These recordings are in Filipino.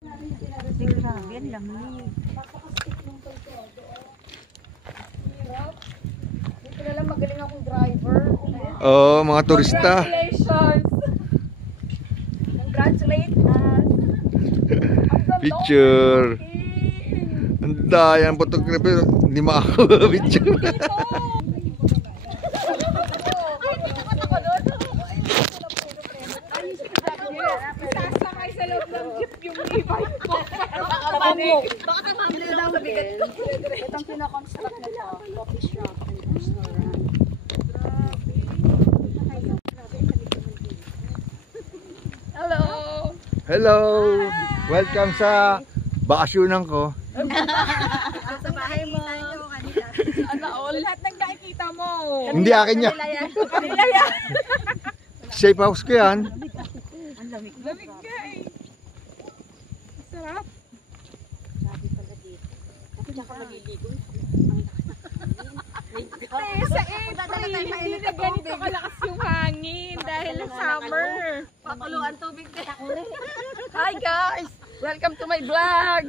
Grabe, ang lamig. Dito na lang magaling akong driver. Oh, mga turista. Congratulations! Congratulate us! Picture. Ang daya ng photographer. Hindi makakawa picture. Sasakay sa loob ng jeep yung e-bike ko. Baka tamamili lang sa bigat ko. Itong kinakonstruct na ito. Coffee shop and restaurant. Hello! Hello! Welcome sa bakasyonan ko. Sa bahay mo. Ano all? Lahat ng nakikita mo. Hindi akin yan. Kanila yan. Safe house ko yan. Ang lamig. Lamig ka eh. Sarap. Sabi pala dito. Kasi nakamagiligo. Sa April, hindi na ganito kalakas yung hangin dahil summer. Pakuluan tubig din. Hi guys! Welcome to my vlog!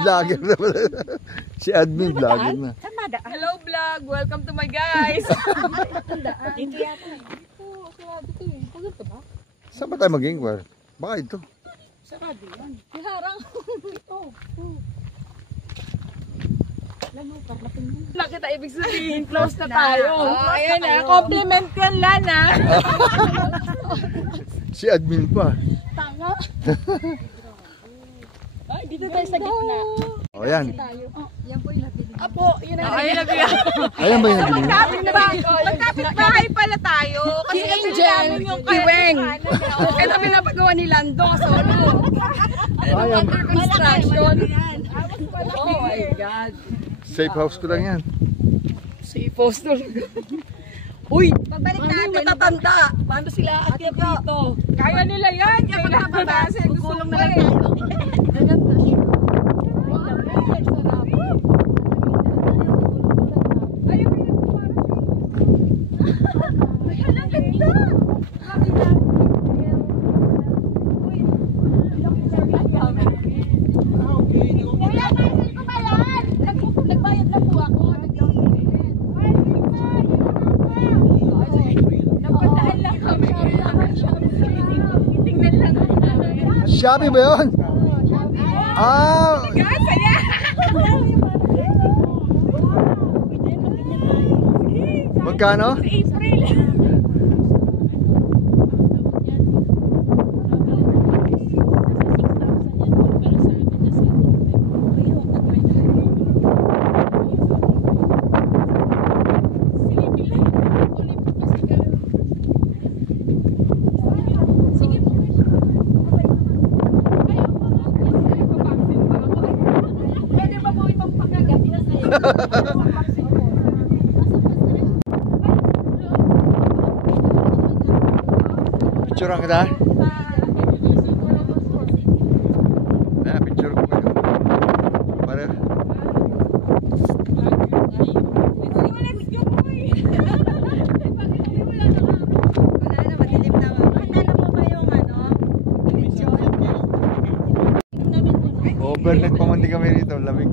Vlogger na pala. Si admin vlogger na. Hello vlog! Welcome to my guys! Dito yata. Dito, sarado to eh. Pagod ba? Saan ba tayo mag-inquire? Baka ito. Sarado yan. Iharang. Ito. Nakita ibig sabihin, close na tayo. Oh, ayan na. Compliment yan lang ha. Si admin pa. Tanga. Ay, dito tayo sa gitna. O yan. Yan po yung nabili. Apo, yun ang nabili. Ayan ba yung nabili? Magkapit bahay pala tayo. Kasi namin yung Kiweng. Ito pinapagawa ni Lando solo. Ayan. Under construction. Oh my God. Safe house ko lang yan. Safe house talaga. Uy, pagbalik natin. Matatanda. Paano sila akyat dito? Kaya nila yan. Kaya magkapatasin. Gulong na lang tayo. Gaganda. Ayaw mo yung Ay, ang ganda. Nagbayad na po ako. Napadaan lang kami. Tingnan lang. Shopee ba yun? Ah! Saya! Magkano? April. Picture ang kita? Ah, picture ko kayo. Para. Overnight pa man din kami rito, lamig.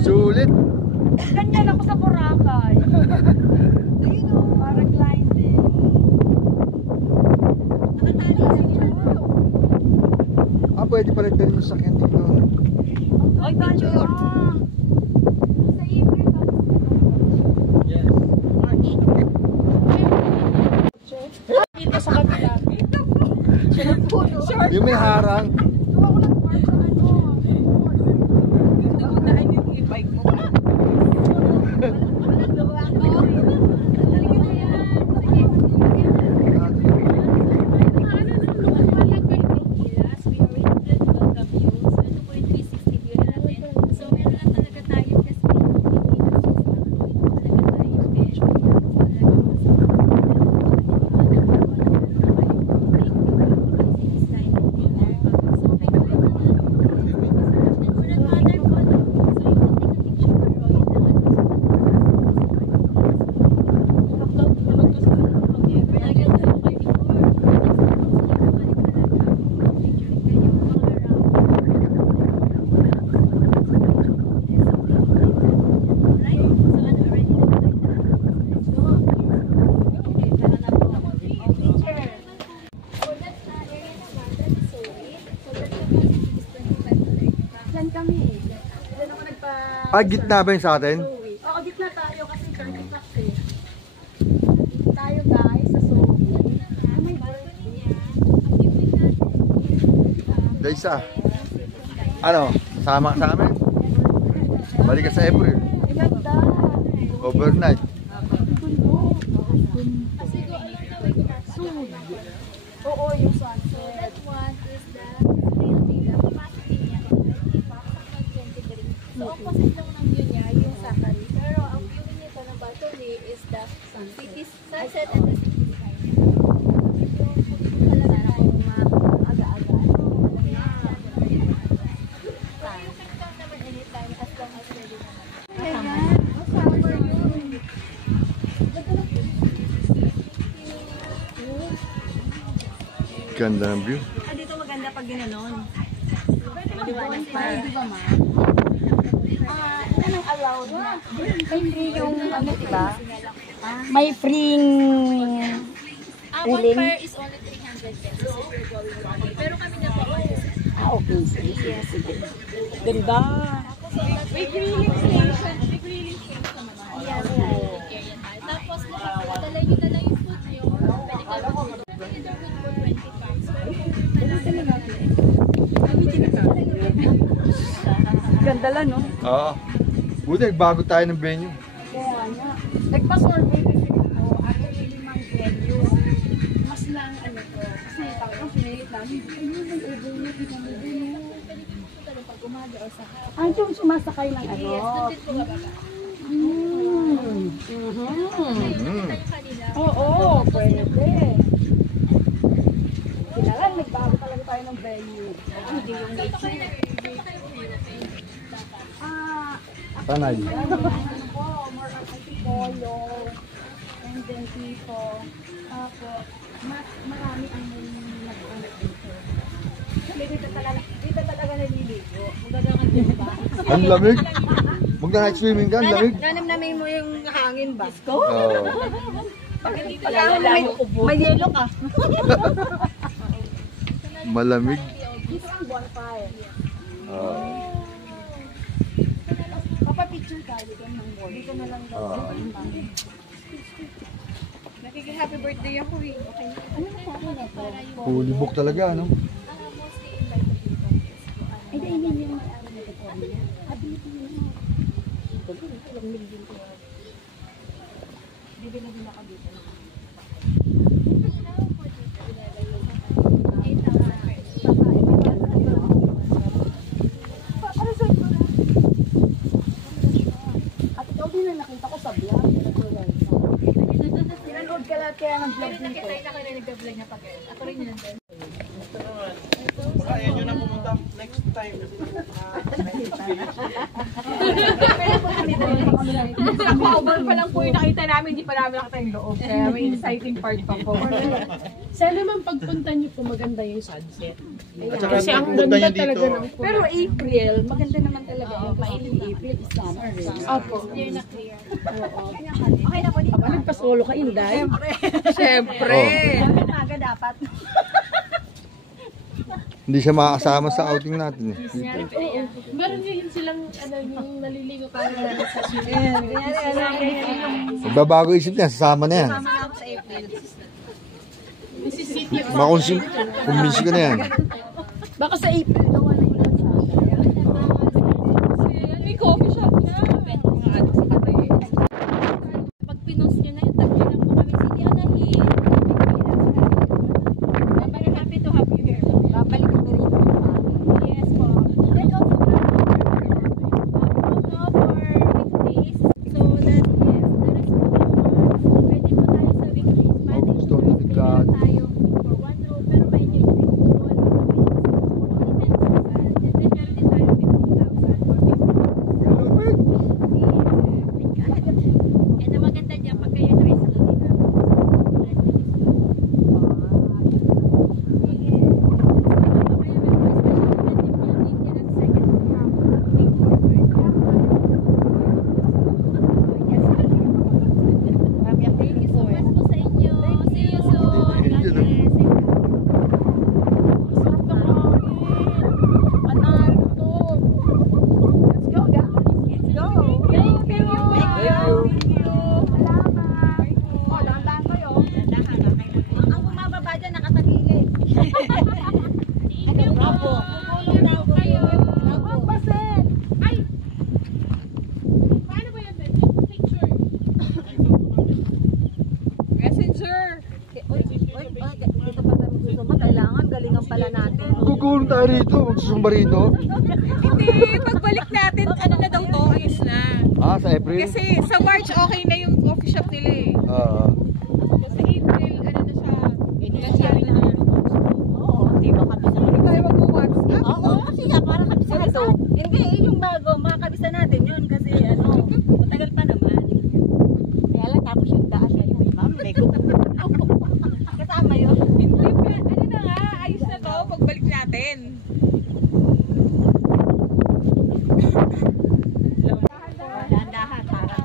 Sulit. Ganyan ako sa Boracay. Ayun o, parang climbing. Nakatali siya. Ah, pwede pala din yung sakyan dito. Ay, picture. Sa April ba? Yes. March. Dito sa kabila. Yung may harang. Dito mo na yung e-bike mo. Ah, gitna ba yun sa atin? Oo, gitna tayo kasi curly class eh. Tayo guys, sa Soviet. May balcony niya. Guys ano, sama sa amin? Balik ka sa April. Ang ganda. Overnight. Oo, yung sunset. That one is the real villa. Capacity niya 20 bucks hanggang 23. So, opposite lang ng view niya, yung Sakari. Pero ang view nito ng balcony is the city sunset and the city sky. Yung talaga na yung aga-aga. Pero you can come naman anytime as long as ready naman. Summer yun. Ganda ng view. Ah, dito maganda pag ginanon. Maliwanag pa. Di ba, ma? Anong allowed na? May free yung ano, diba? May free One pair is only 300 pesos if you're going one day. Pero kami na po. okay. Sige, sige. Ganda. May grilling station. May grilling station naman. Yes. Tapos, dala nyo na lang yung food nyo. Pwede kayo mag-food. Either food for 20 bucks. Ganda lang, no? Oo. Buti, bago tayo ng venue. Kaya nga. Nagpa-survey kasi ako. Actually, limang venue. Mas lang ano to. Kasi tapos pinahit namin. Ayun, nag-evolve. Pwede kayo magpunta doon pag umaga o sa Ah, yung sumasakay ng ano. Yes, doon din po bababa. Nakita nyo kanina. Oo, pwede. Kailangan, nagbago talaga tayo ng venue. Hindi yung Saan pa kayo nag-review? Ah, Tanay. ano po, more on Antipolo, and then dito, mas marami ang nag-ano dito. Dito talaga naliligo. Magagangan din ba? Ang lamig. Mag-night swimming ka, ang lamig. Nanam-namin mo yung hangin ba? Oo. May yelo ka. Malamig. Dito ang bonfire. Oo. Papapicture tayo doon ng board. Dito na lang daw. Nakiki-happy birthday ako eh. Okay. Ano na sa akin ito? Fully book talaga, no? Mostly invited people. Ay, dahil yun yung may ano na ito. Ability yun naman. Ito lang million ko. Bibili din ako dito. At ikaw din na nakita ko sa vlog. Pinanood ka lahat kaya ng vlog Pero dito. nakita ko rin nag-vlog na pag ako rin yun din. Kaya nyo na pumunta next time. Cover pa lang po yung nakita namin, hindi pa namin nakita yung loob. Kaya may exciting part pa po. Sana naman pagpunta niyo po maganda yung sunset. At saka Kasi ang pupunta ganda nyo dito. talaga ng Pero April, maganda naman talaga yung mainit April is summer. Opo. Clear na clear. Okay na po dito. Nagpa-solo ka, Inday? Siyempre. Oh. Umaga dapat. Hindi siya makakasama sa outing natin. Meron din silang yung naliligo para sa Magbabago isip niya, sasama na yan. Sama na ako sa April. Mississippi. Kumbinsi ko na yan. Baka sa April daw wala yung May coffee shop na. Pag pinost nyo na yun, tagli na po kami City Anahin. I'm very happy to have you here. babalik ko na rin. Yes po. And also, for weekdays. So that, yes, there is pwede po tayo sa weekdays. Manage Gusto na ni God. tayo for one room. Pero may enjoy pool. Anytime pala natin. Gugulong tayo rito, magsusumba rito. Hindi, pagbalik natin, ano na daw to, ayos na. Ah, sa April? Kasi sa March, okay na yung coffee shop nila eh. Sa April, ano na siya, glaciary na. Oo, di ba kabisa? Hindi tayo mag-WhatsApp. Oo, kasi nga, parang kabisa ito. Hindi, yung bago, makakabisa natin yun kasi ano, matagal pa naman. Kaya lang tapos yung daan na yun. Ma'am, may kasama yun. Hindi pa, ano na nga, ayos na to, pagbalik natin. Dahan-dahan, parang.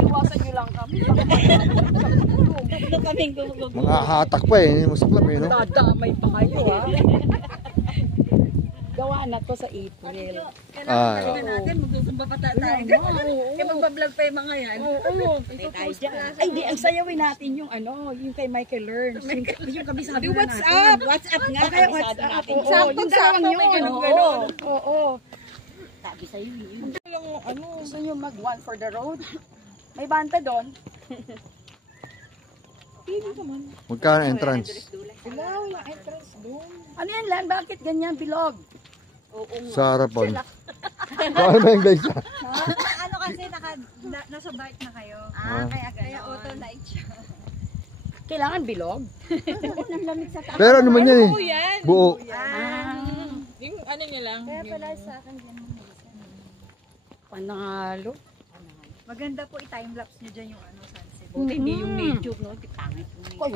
Iwasan nyo lang kami. Tatlo kaming gumugog. Mga hatak pa eh, masaklap eh, no? Dadamay pa kayo ha. Gawa na to sa April. Ah, natin, magsusumba pa tayo. Kaya magbablog pa yung mga yan. Oo. Ay, di, ang sayawin natin yung ano, yung kay Michael Learns. Yung kabisado na What's natin. up? WhatsApp nga, kaya WhatsApp. Oo, Saktong-sakto, may ganun-ganun. Oo. Sabi sa'yo yun. Yung ano, Gusto nyo mag one for the road? May banta doon. magkano entrance? wala, walang entrance doon. Ano yan lan? Bakit ganyan bilog? Sa harapan. Ano ba yung guys? Ano kasi nasa bike na kayo. Kaya auto light siya. Kailangan bilog? Nang lamig sa taas. Pero ano man yan eh? Oo yan. Buo. Yung ano niya lang. Kaya yung- pala sa akin ganun. Panalo. Maganda po i-timelapse nyo dyan yung ano, sunset. Buti hindi yung nature, no? Pangit po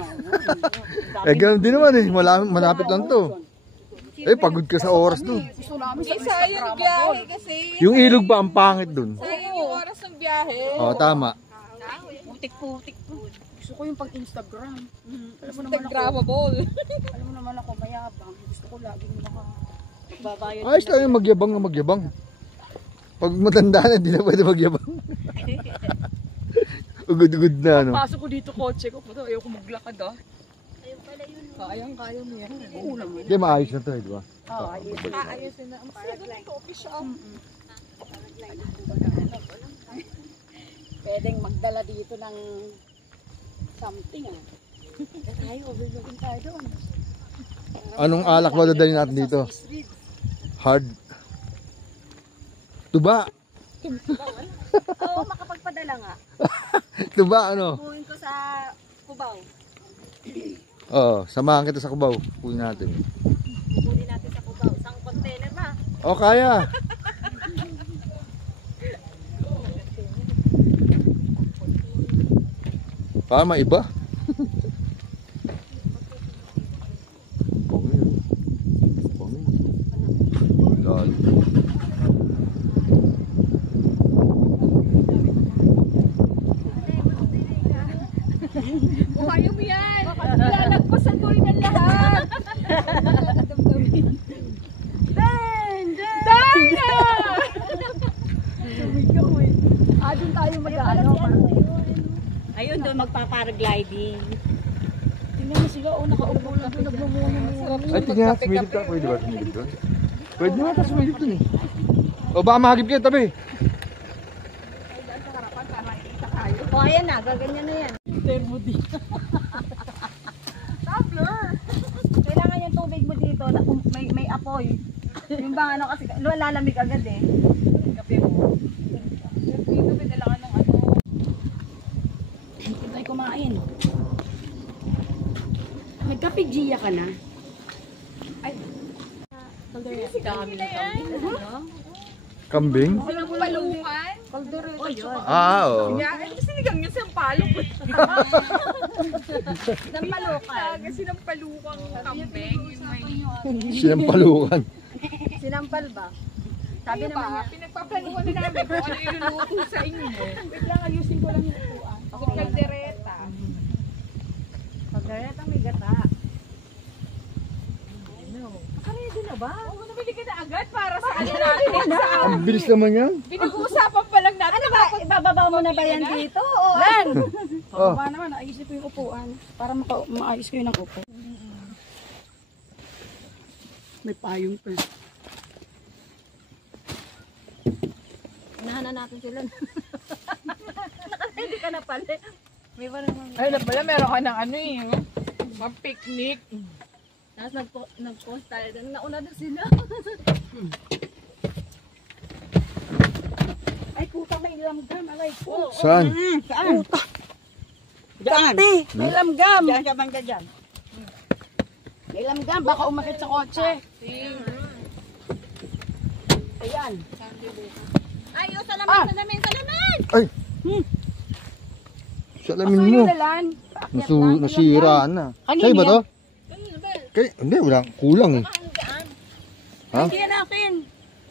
Eh, ganun din naman eh. Malapit lang to. Eh, pagod ka sa oras dun. Gusto namin sa Eh, sayang biyahe kasi. Yung ilog pa ang pangit dun. Sayang yung oras ng biyahe. Oh, tama. putik-putik po. Gusto ko yung pag-Instagram. Alam mo naman ako, Instagrammable. alam mo naman ako mayabang. Gusto ko laging babayad. Ayos lang yung magyabang na magyabang. Pag matanda na, hindi na pwede magyabang. Ugod-ugod na, no? Pasok ko dito kotse ko, puto ayoko maglakad ah. Kaya mo yan. Oo naman. Hindi, maayos na to eh, di ba? Oo, ayos. Ayusin na. Ang sarap ng coffee shop. Pwedeng magdala dito ng something ah. Tayo, overlooking tayo doon. Anong alak ba dadalhin natin dito? Hard. Tuba. Oo, makapagpadala nga. Tuba, ano? Buhin ko sa Cubao. Oo, samahan kita sa Cubao. Punin natin. Buhin natin sa Cubao. Isang container ba? Oh, kaya. Para maiba. Bongi, oh. Bongi. Lalo. Kaya mo yan. Lalagpasan mo rin ang lahat. Doon tayo mag-ano. Ayun doon magpa-paragliding. Tingnan mo sila, nakaupo lang doon, nagmumuno. Ay, tingnan, sumilip ka. Pwede ba sumilip doon? Pwede nga ta sumilip doon eh. O baka mahagip kayo tabi. O, ayan na. Gaganyan na yan. Kailangan yung tubig mo dito na may apoy. Yung bang ano kasi lalamig agad eh. Kape mo. Dito pinalakan ng ano. Ito ay kumain. Nagkape Gia ka na? Ay. Dami na kambing. Kambing? Walang palukan. Ah, oo. Yan, sinigang niya sa palok. Nampalukan. Kasi ng palukang kambing. Yung may... Sinampalukan. Sinampal ba? Sabi Ano naman ba? niya. Pinagpaplanuhan na namin kung ano iluluto sa inyo. Wait lang, ayusin ko lang yung upuan. Ako kaldereta. Pagkareta may gata. Ready na ba? Oo, nabili ka na agad para sa ano natin. Ang bilis naman yan. Pinag-uusapan pa lang natin. Ano ba? Ibababa mo na ba yan dito? O Lan! Oh. Baba naman, ayusin ko yung upuan para maayos ko yun ang upo. May payong pa. Inahanan natin sila. Hindi ka na pala. May ba naman? Ay, na pala, meron ka ng ano eh, no? Picnic. Tapos nag-post tayo doon. Nauna na sila. Ay, puta, may lamgam. Alay ko. Saan? Saan? Saan? May lamgam. Diyan ka bangga dyan. May lamgam. Baka umakit sa kotse. Ayan. Ay, oh, salamin. Ay! Salamin mo. Nasira na. Sa'yo ba to? Hindi, wala. Kulang eh. Ha? Hindi yan akin.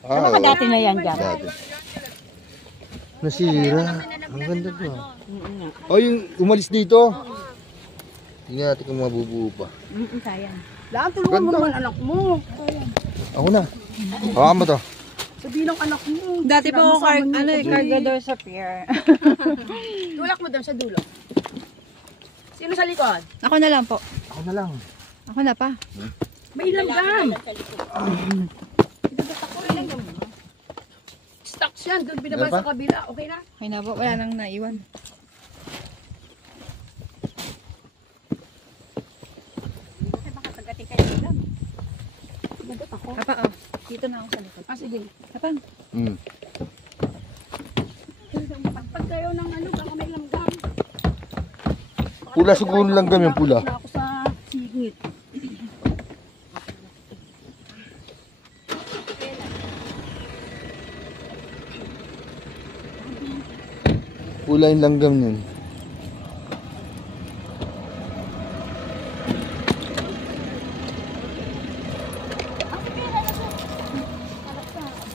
Ah, Dati na yan dyan. dati. Nasira. Ang ganda to. Oh, yung umalis dito. Hindi natin kung mabubuo pa. Sayang. Laan, tulungan mo Ganda. naman anak mo. Ako na. Hawakan mo to. Sabihin ng anak mo. Dati pa ako cargador sa pier. Tulak mo doon sa dulo. Sino sa likod? Ako na lang po. Ako na lang. Ako na pa. May langgam. Stocks yan. Doon binaba Meron pa? sa kabila. Okay na? Okay na po, wala nang naiwan. Kasi baka tagati kayo lang. Magot ako. Apa, oh. Dito na ako sa likod. Ah, sige. Kapan? Hmm. Pag kayo ng ano, baka may langgam. Pula siguro lang kami yung pula. Wala ako sa sigit. Pula yung langgam nun.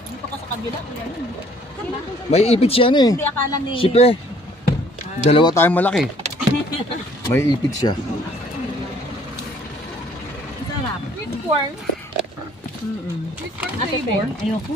Dito ka sa kabila. May ipit siya ano eh. Hindi akala ni... Sipe. Dalawa tayong malaki. May ipit siya. Sarap. Sweet corn. Sweet corn flavor. Ayoko.